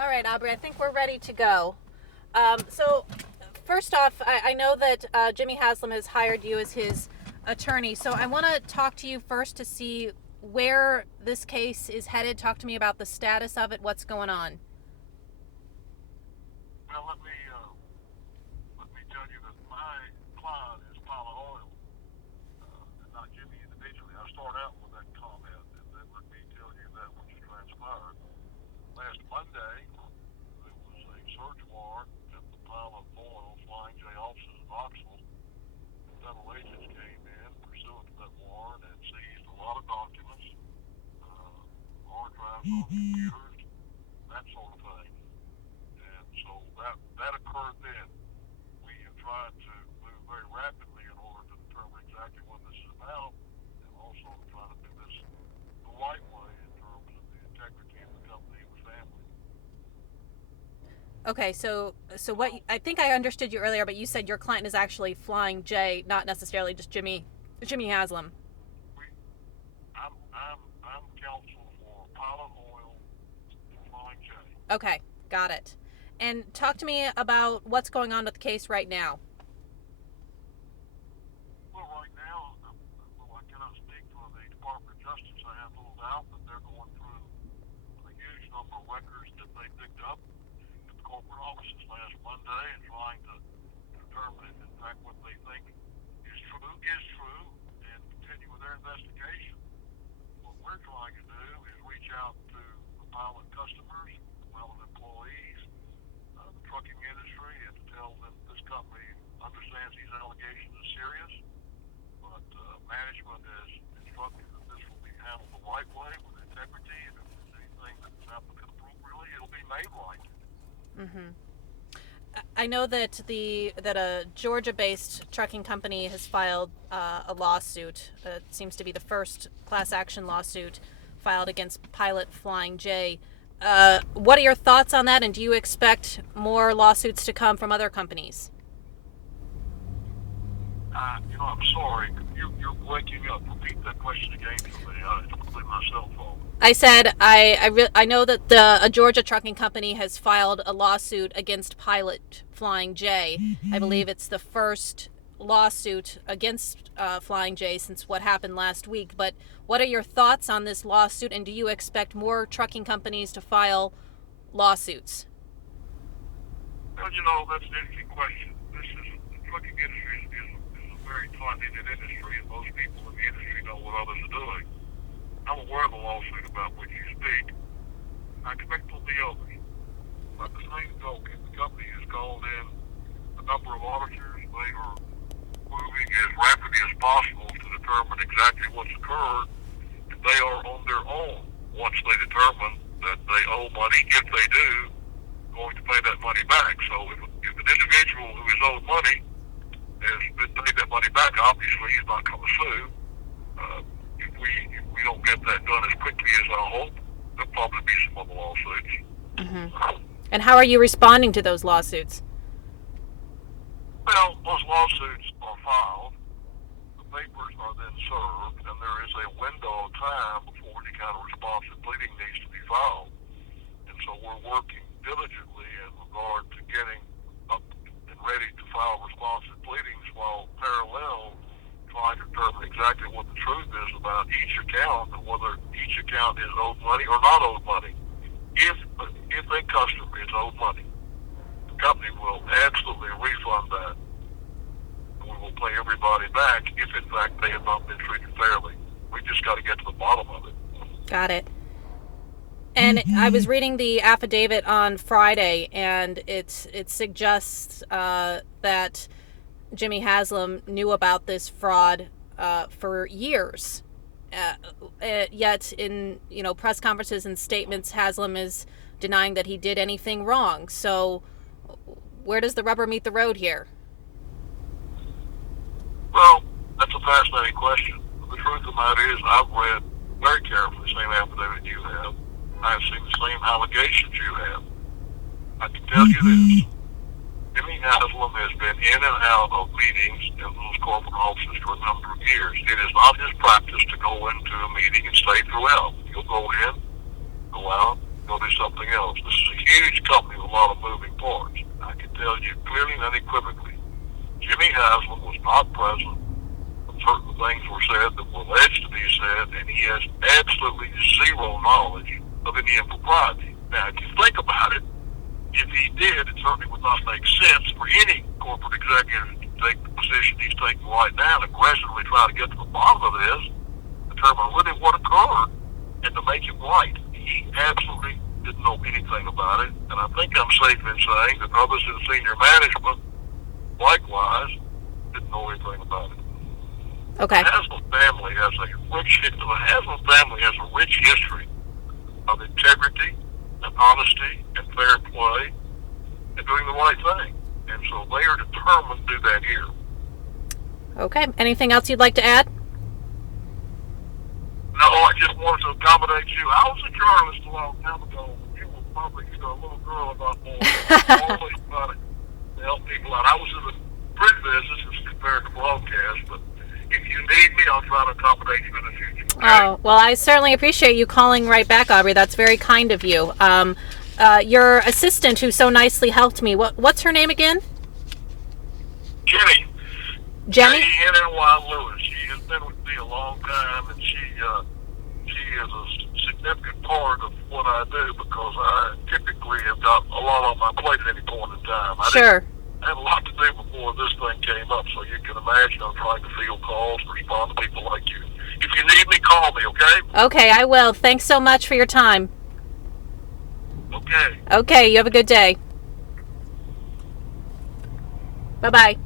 All right, Aubrey, I think we're ready to go. So, first off, I know that Jimmy Haslam has hired you as his attorney, so I want to talk to you first to see where this case is headed. Talk to me about the status of it, what's going on. Well, let me tell you that my client is Pilot Oil, and not Jimmy individually. I start out with that comment, and then let me tell you that which transpired. Last Monday, there was a search warrant at the Pilot Oil Flying J offices in Knoxville. Federal agents came in pursuant to that warrant and seized a lot of documents, hard drives on computers, that sort of thing. And so that occurred then. We have tried to move very rapidly in order to determine exactly what this is about, and also to try to do this the right way in terms of the integrity of the company and the family. Okay, so what I think I understood you earlier, but you said your client is actually Flying J, not necessarily just Jimmy Haslam. I'm counsel for Pilot Oil and Flying J. Okay, got it. And talk to me about what's going on with the case right now. Well, right now, I cannot speak for the Department of Justice. I have little doubt that they're going through a huge number of records that they picked up at the corporate offices last Monday and trying to determine if, in fact, what they think is true and continue with their investigation. What we're trying to do is reach out to the pilot customers, the pilot employees, the trucking industry, and to tell them this company understands these allegations are serious, but management has instructed that this will be handled the right way with integrity, and if there's anything that's happened appropriately, it'll be made right. Mm-hmm. I know that a Georgia-based trucking company has filed a lawsuit. It seems to be the first class action lawsuit filed against Pilot Flying J. What are your thoughts on that, and do you expect more lawsuits to come from other companies? I'm sorry. You're breaking up. Repeat that question again for me. It's probably my cell phone. I said I know that a Georgia trucking company has filed a lawsuit against Pilot Flying J. I believe it's the first lawsuit against Flying J since what happened last week. But what are your thoughts on this lawsuit, and do you expect more trucking companies to file lawsuits? Well, that's an interesting question. The trucking industry is a very tight-knit industry, and most people in the industry know what others are doing. I'm aware of the lawsuit about which you speak. I expect there'll be others. But the same token, the company has called in a number of auditors. They are moving as rapidly as possible to determine exactly what's occurred, and they are on their own, once they determine that they owe money, if they do, going to pay that money back. So if an individual who is owed money has been paid that money back, obviously he's not going to sue. If we don't get that done as quickly as I hope, there'll probably be some other lawsuits. Mm-hmm. And how are you responding to those lawsuits? Well, those lawsuits are filed, the papers are then served, and there is a window of time before any kind of responsive pleading needs to be filed. And so we're working diligently in regard to getting up and ready to file responsive pleadings while parallel trying to determine exactly what the truth is about each account and whether each account is owed money or not owed money. If a customer is owed money, the company will absolutely refund that, and we will pay everybody back if in fact they have not been treated fairly. We just got to get to the bottom of it. Got it. And I was reading the affidavit on Friday, and it suggests that Jimmy Haslam knew about this fraud for years. Yet in press conferences and statements, Haslam is denying that he did anything wrong. So where does the rubber meet the road here? Well, that's a fascinating question. The truth of the matter is I've read very carefully the same affidavit you have. I've seen the same allegations you have. I can tell you this. Jimmy Haslam has been in and out of meetings in those corporate offices for a number of years. It is not his practice to go into a meeting and stay throughout. He'll go in, go out, go do something else. This is a huge company with a lot of moving parts. I can tell you clearly and unequivocally, Jimmy Haslam was not present when certain things were said that were alleged to be said, and he has absolutely zero knowledge of any impropriety. Now, if you think about it, if he did, it certainly would not make sense for any corporate executive to take the position he's taking right now and aggressively try to get to the bottom of this, determine really what occurred, and to make it right. He absolutely didn't know anything about it, and I think I'm safe in saying that others in senior management, likewise, didn't know anything about it. Okay. The Haslam family has a rich history of integrity and honesty and fair play and doing the right thing, and so they are determined to do that here. Okay. Anything else you'd like to add? No, I just wanted to accommodate you. I was a journalist a long time ago. You were probably a little girl about more. Always trying to help people out. I was in the print business as compared to broadcast, but if you need me, I'll try to accommodate you in the future. Okay? Oh, well, I certainly appreciate you calling right back, Aubrey. That's very kind of you. Your assistant who so nicely helped me, what's her name again? Jenny. Jenny? Jenny Lewis. She has been with me a long time, and she is a significant part of what I do because I typically have got a lot on my plate at any point in time. Sure. I had a lot to do before this thing came up, so you can imagine I'm trying to field calls and respond to people like you. If you need me, call me, okay? Okay, I will. Thanks so much for your time. Okay. Okay, you have a good day. Bye-bye.